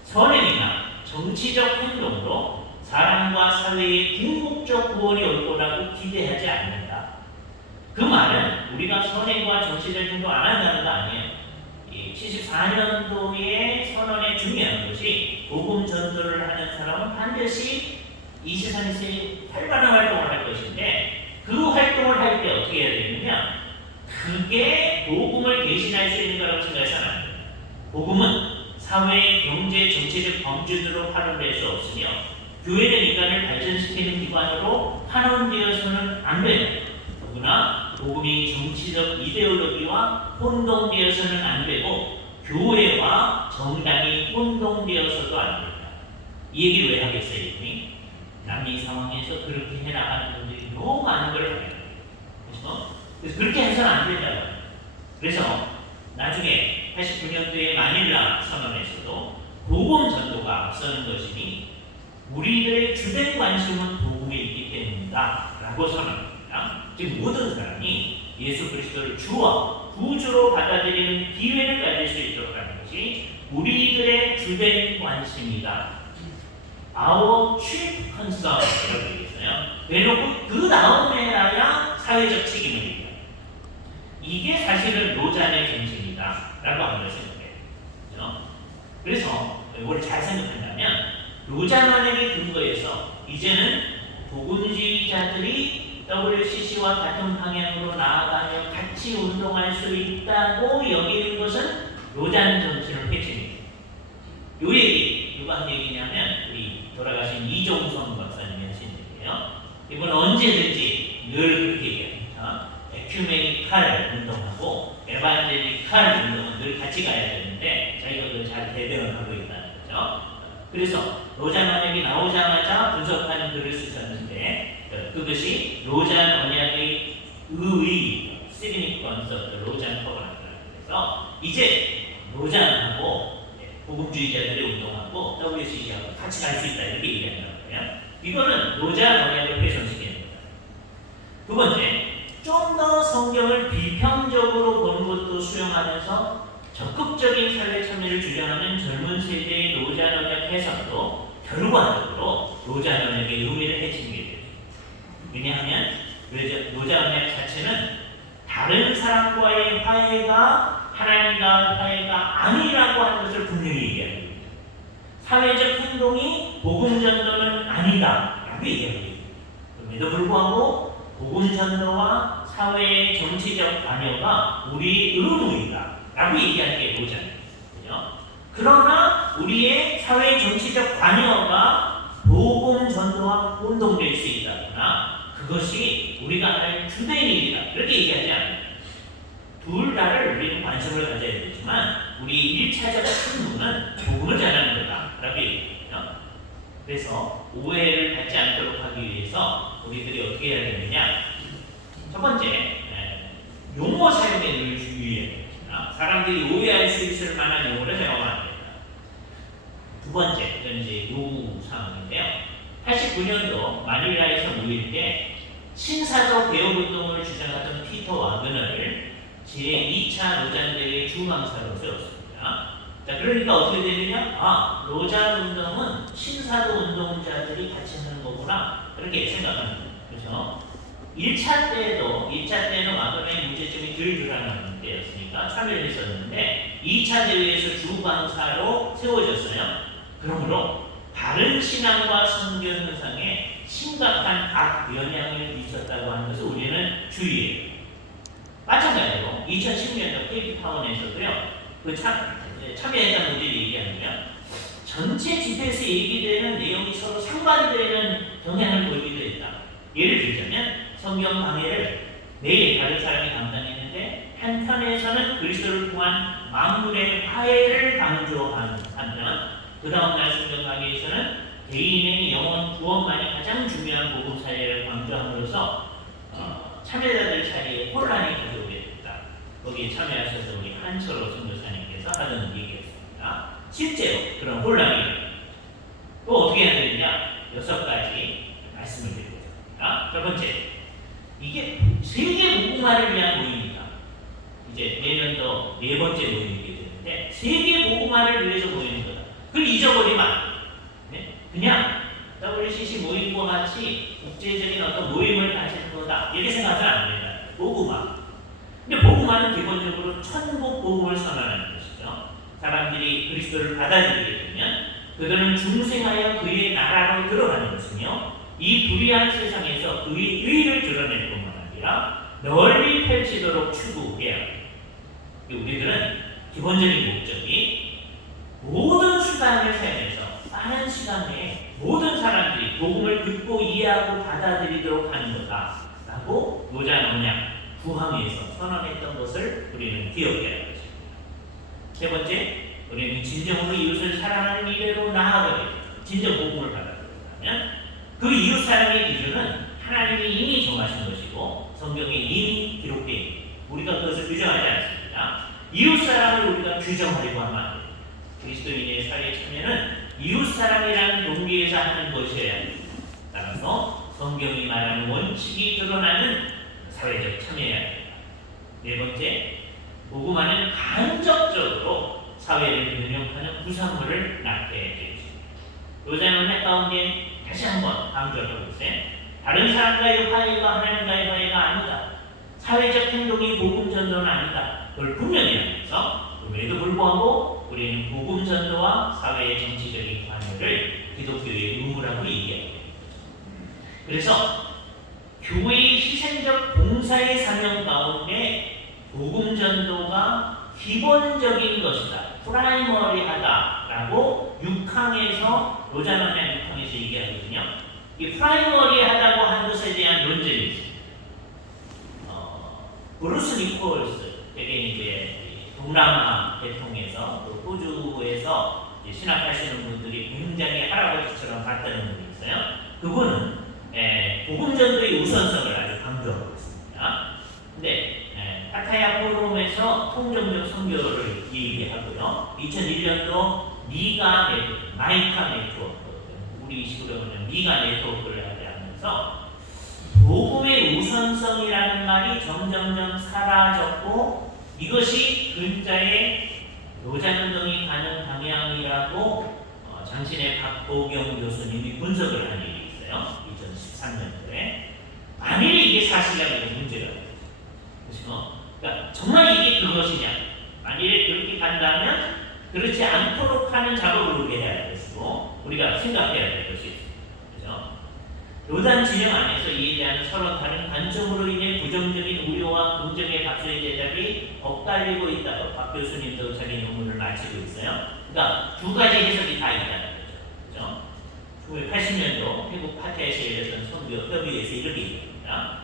선행이나 정치적 행동으로 사람과 사회의 궁극적 구원이 올 거라고 기대하지 않는다. 그 말은 우리가 선행과 정치적 행동 안 한다는 거 아니에요. 74년도의 선언의 중요한 것이 복음 전도를 하는 사람은 반드시 이 세상에서 활발한 활동을 할 것인데 그 활동을 할 때 어떻게 해야 되느냐? 그게 복음을 대신할 수 있는 거라고 생각해서는 안 돼요. 복음은 사회, 경제, 정치적 범주들로 환원될 수 없으며 교회는 인간을 발전시키는 기관으로 환원되어서는 안 돼요. 더구나 복음이 정치적 이데올로기와 혼동되어서는 안 되고 교회와 정당이 혼동되어서도 안 된다. 이 얘기를 왜 하겠어요? 이분이 남미 상황에서 그렇게 해나가는 분들이 너무 많은 걸 알아요. 그렇죠? 그래서 그렇게 해서는 안 된다고. 그래서 나중에 89년도에 마닐라 선언에서도 복음 전도가 앞서는 것이니 우리들의 주된 관심은 복음에 있기 때문이다 라고 선언합니다. 즉 모든 사람이 예수 그리스도를 주와 구주로 받아들이는 기회를 가질 수 있도록 하는 것이 우리들의 주된 관심이다. Our chief concern이라고 얘기했어요. 그래놓고 그 다음에라야 사회적 책임을 얘기해요. 이게 사실은 로잔의 정신이다 라고 한번 생각해요. 그렇죠? 그래서 이걸 잘 생각한다면 로잔안의 근거에서 이제는 복음주의자들이 WCC와 같은 방향으로 나아가며 같이 운동할 수 있다고 여기는 것은 로잔 정신을 해칩니다. 요 얘기, 누가 한 얘기냐면 우리 돌아가신 이종성 박사님이 하신 얘기예요. 이분 언제든지 늘 그렇게 얘기합니다. 에큐메니칼 운동하고 에반제리칼 운동은 늘 같이 가야 되는데 자기가 그걸 잘 대변하고 있다는 거죠. 그래서 로잔 언약이 나오자마자 분석하는 글을 쓰셨는데 그것이 로잔 언약의 의의 significance of the 로잔 커버넌트. 그래서 이제 로잔하고 복음주의자들의 운동하고 WCC하고 같이 갈 수 있다 이렇게 얘기하는 거예요. 이거는 로잔 언약을 훼손시키는 거다. 두 번째, 좀 더 성경을 비평적으로 보는 것도 수용하면서 적극적인 사회 참여를 주장하는 젊은 세대의 로잔 언약 해석도 결과적으로 로잔 언약의 의미를 해치게 됩니다. 왜냐하면 로잔 언약 자체는 다른 사람과의 화해가 하나님과 화해가 아니라고 하는 것을 분명히 얘기합니다. 사회적 행동이 복음 전도는 아니다 라고 얘기합니다. 그럼에도 불구하고 복음 전도와 사회의 정치적 관여가 우리의 의무이다 라고 얘기하는 게 로잔이에요. 그죠? 그러나 우리의 사회 정치적 관여가 복음 전도와 혼동될 수 있다거나 그것이 우리가 할 주된 일이다 그렇게 얘기하지 않아요. 둘 다를 우리는 관심을 가져야 되지만 우리 1차적 책무는 복음을 전하는 거다 라고 얘기해요. 그래서 오해를 받지 않도록 하기 위해서 우리들이 어떻게 해야 되느냐. 첫 번째, 용어 사용에 늘 주의해야 됩니다. 사람들이 오해할 수 있을 만한 용어를 사용하면 안 됩니다. 두 번째, 이건 이제 요구 사항인데요. 89년도 마닐라에서 모일 때 신사도 개혁운동을 주장하던 피터 와그너를 제2차 로잔대회의 주강사로 세웠습니다. 자, 그러니까 어떻게 되느냐? 로잔 운동은 신사도 운동자들이 같이 하는 거구나. 그렇게 생각하는 거예요. 그렇죠? 1차 때는 와그너의 문제점이 덜 드러나는 때였으니까 참여를 했었는데 2차 대회에서 주강사로 세워졌어요. 그러므로 바른 신앙과 선교 현상에 심각한 악영향을 미쳤다고 하는 것을 우리는 주의해요. 마찬가지로 2010년도 케이프타운에서도요. 참여했던 분들이 얘기하면 전체 집회에서 얘기되는 내용이 서로 상반되는 경향을 보이기도 했다. 예를 들자면 성경 강해를 매일 다른 사람이 담당했는데 한편에서는 그리스도를 통한 만물의 화해를 강조하는 한편 그 다음날 성경 강해에서는 개인의 영혼 구원만이 가장 중요한 복음 사례를 강조함으로써 참여자들 사이에 혼란이 가져오게 됐다. 거기에 참여하셔서 우리 한철호 선교사님께서 하는 얘기였습니다. 실제로 그런 혼란이 또 어떻게 해야 되느냐 6가지 말씀을 드리겠습니다. 첫 번째, 이게 세계 복음화를 위한 모임이다. 이제 내년도 4번째 모임이게 되는데 세계 복음화를 위해서 모이는 거다. 그걸 잊어버리면 안 돼요. 네? 그냥 WCC 모임과 같이 국제적인 어떤 모임을 가지는 거다 이렇게 생각하면 안 된다. 복음화. 근데 복음화는 기본적으로 천국 복음을 선언하는 것이죠. 사람들이 그리스도를 받아들이게 되면 그들은 중생하여 그의 나라로 들어가는 것이며 이 불의한 세상에서 그의 의를 드러낼 뿐만 아니라 널리 펼치도록 추구해야 합니다. 우리들은 기본적인 목적이 모든 수단을 사용해서 빠른 시간 내에 모든 사람들이 복음을 듣고 이해하고 받아들이도록 하는 거다라고 라고 로잔 언약 구항에서 선언했던 것을 우리는 기억해야 할 것입니다. 세 번째, 우리는 진정으로 이웃을 사랑하는 이래로 나아가게 됩니다. 진정 복음을 받아들이려면 그 이웃 사랑의 기준은 하나님이 이미 정하신 것이고 성경에 이미 기록되어 있습니다. 우리가 그것을 규정하지 않습니다. 이웃 사랑을 우리가 규정하려고 하면 안 됩니다. 그리스도인의 사회의 참여는 이웃 사랑이라는 동기에서 하는 것이어야 합니다. 따라서 성경이 말하는 원칙이 드러나는 사회적 참여여야 합니다. 네 번째, 복음화는 간접적으로 사회를 변형하는 구상물을 낳게 되었습니다. 로잔 언약 가운데 다시 한번 강조하고 있어요. 다른 사람과의 화해가 하나님과의 화해가 아니다. 사회적 행동이 복음 전도는 아니다. 그걸 분명히 하면서 그럼에도 불구하고 우리는 복음 전도와 사회의 정치적인 관여를 기독교의 의무라고 얘기합니다. 그래서 교회의 희생적 봉사의 사명 가운데 복음 전도가 기본적인 것이다. 프라이머리하다라고 6항에서 로잔 언약 6항에서 얘기하거든요. 이 프라이머리하다고 한 것에 대한 논쟁이 있습니다. 브루스 니콜스, 되게 이제 동남아 계통에서 또 호주에서 이제 신학하시는 분들이 굉장히 할아버지처럼 봤다는 분이 있어요. 그분은 복음 전도의 우선성을 아주 강조하고 있습니다. 근데 타카야 포럼에서 통정적 선교를 얘기하고요. 2001년도 마이카 네트워크, 우리 식으로 하면 미가 네트워크를 하면서 복음의 우선성이라는 말이 점점점 사라졌고 이것이 글자의 노자운동이 가는 방향이라고 장신의 박보경 교수님이 분석을 한 일이 있어요. 2013년도에. 만일에 이게 사실이라면 문제가 있어요. 그렇죠? 그러니까 정말 이게 그것이냐? 만일에 그렇게 간다면 그렇지 않도록 하는 작업을 우리가 해야 할 것이고 우리가 생각해야 될 것이 있습니다. 그렇죠? 요단 진영 안에서 이에 대한 서로 다른 관점으로 인해 부정적인 우려와 긍정의 박수의 제작이 엇갈리고 있다고 박 교수님도 자기 논문을 마치고 있어요. 그러니까 두 가지 해석이 다 있다는 거죠. 그렇죠? 1980년도 태국 파타야에서 열렸던 선교 협의회에서 이렇게 얘기합니다.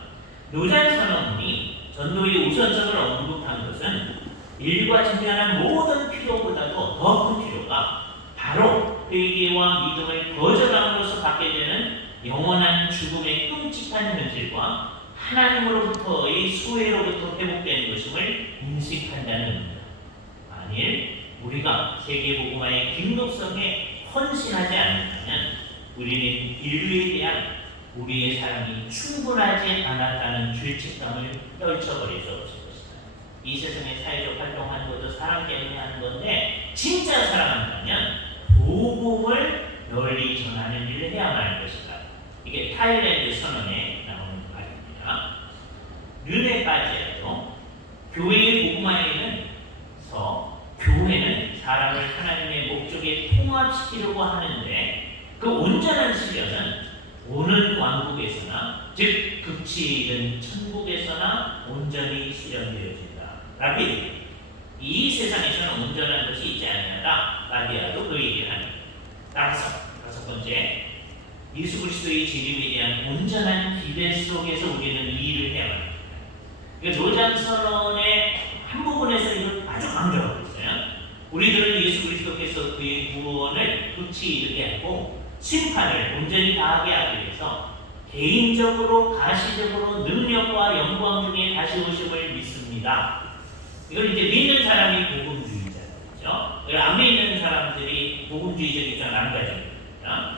노잔 선언문이 전도의 우선성을 언급한 것은 일과 직면한 모든 필요보다도 더 큰 필요가 바로 회개와 믿음을 거절함으로써 받게 되는 영원한 죽음의 끔찍한 현실과 하나님으로부터의 수혜로부터 회복되는 것임을 인식한다는 겁니다. 만일 우리가 세계복음화의 긴급성에 헌신하지 않는다면 우리는 인류에 대한 우리의 사랑이 충분하지 않았다는 죄책감을 떨쳐버릴 수 없을 것이다. 이 세상에 사회적 활동하는 것도 사랑 때문에 하는 건데 진짜 사랑한다면 복음을 널리 전하는 일을 해야만 할 것이다. 이게 타일랜드 선언에 나오는 말입니다. 륜에 빠져도 교회의 복음화에서 교회는 사람을 하나님의 목적에 통합시키려고 하는데 그 온전한 실현은 오는 왕국에서나 즉 극치에 이른 천국에서나 온전히 실현되어진다. 라고 얘기합니다. 이 세상에서는 온전한 것이 있지 않느냐 라디아도 그 얘기를 합니다. 따라서 다섯 번째, 예수 그리스도의 재림에 대한 온전한 기대 속에서 우리는 이 일을 해야 합니다. 노잔 선언의 한 부분에서 이걸 아주 강조하고 있어요. 우리들은 예수 그리스도께서 그의 구원을 끝이 이르게 하고 심판을 온전히 다하게 하기 위해서 개인적으로 가시적으로 능력과 영광 중에 다시 오심을 믿습니다. 이걸 이제 믿는 사람이 복음주의자죠. 안 믿는 사람들이 복음주의적 입장을 안 가지고 있습니다.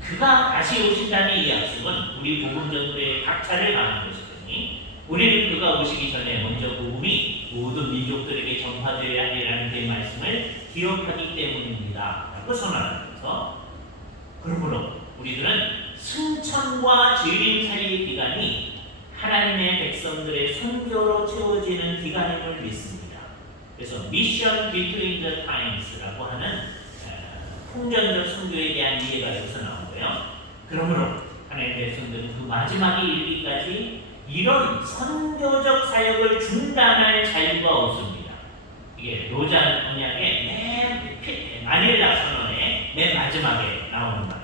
그가 다시 오신다는 이 약속은 우리 복음전도의 각차를 가는 것이더니 우리는 그가 오시기 전에 먼저 복음이 모든 민족들에게 전파되어야 하리라는 그 말씀을 기억하기 때문입니다. 라고 선언하면서 그러므로 우리들은 승천과 재림 사이의 기간이 하나님의 백성들의 선교로 채워지는 기간임을 믿습니다. 그래서 미션 비트윈 더 타임스라고 하는 통전적 선교에 대한 이해가 여기서 나오고요. 그러므로 하나님의 백성들은 그 마지막에 이르기까지 이런 선교적 사역을 중단할 자유가 없습니다. 이게 노잔 언약의 마닐라 선언의 맨 마지막에 나오는 말입니다.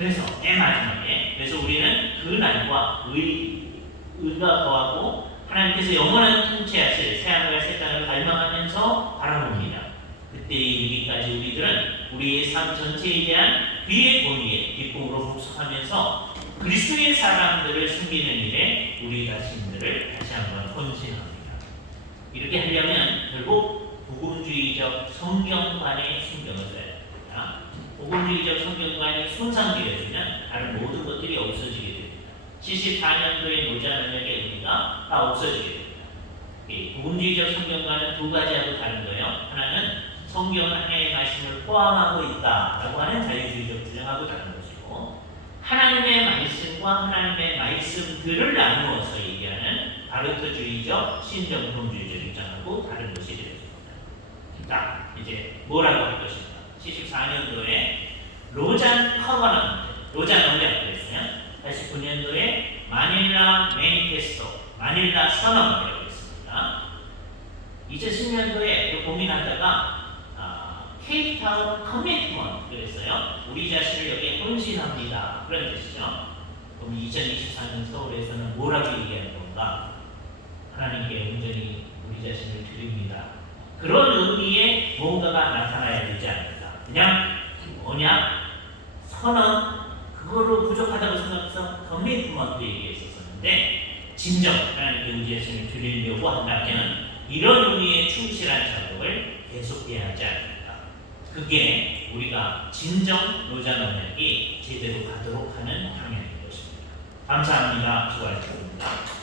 그래서 맨 마지막에 그래서 우리는 그 날과 의가 거하고 하나님께서 영원한 통치하실 새하늘과 새 땅을 갈망하면서 바라봅니다. 그때 이르기까지 우리들은 우리의 삶 전체에 대한 그의 권위에 기쁨으로 복속하면서 그리스도의 사람들을 섬기는 일에 우리 자신들을 다시 한번 헌신합니다. 이렇게 하려면 결국 복음주의적 성경관의 순경을 써야 됩니다. 복음주의적 성경관이 손상되어지면 다른 모든 것들이 없어지게 됩니다. 74년도의 노자언약의 의미가 다 없어지게 됩니다. 이 복음주의적 성경관은 두 가지하고 다른 거예요. 하나는 성경 하나의 말씀을 포함하고 있다라고 하는 자유주의적 주장하고 다른 것이고, 하나님의 말씀과 하나님의 말씀들을 나누어서 얘기하는 바르트주의적 신정통주의적 입장하고 다른 것이 되겠습니다. 자, 이제 뭐라고 할 것인가? 74년도에 로잔 커버넌트, 로잔 언약 그랬어요. 89년도에 마닐라 매니페스토, 마닐라 선언이라고 했습니다. 2010년도에 고민하다가 케이프타운 커미트먼트 그랬어요. 우리 자신을 여기에 헌신합니다. 그런 뜻이죠. 그럼 2024년 서울에서는 뭐라고 얘기하는 건가? 하나님께 온전히 우리 자신을 드립니다. 그런 의미의 뭔가가 나타나야 되지 않을까. 그냥 언약, 선언, 그거로 부족하다고 생각해서 커미트먼트 얘기했었는데, 진정 하나님께 우리 자신을 드리려고 한다면 이런 의미의 충실한 작업을 계속해야 하지 않을까. 그게 우리가 진정 로잔 언약이 제대로 가도록 하는 방향인 것입니다. 감사합니다. 수고하셨습니다.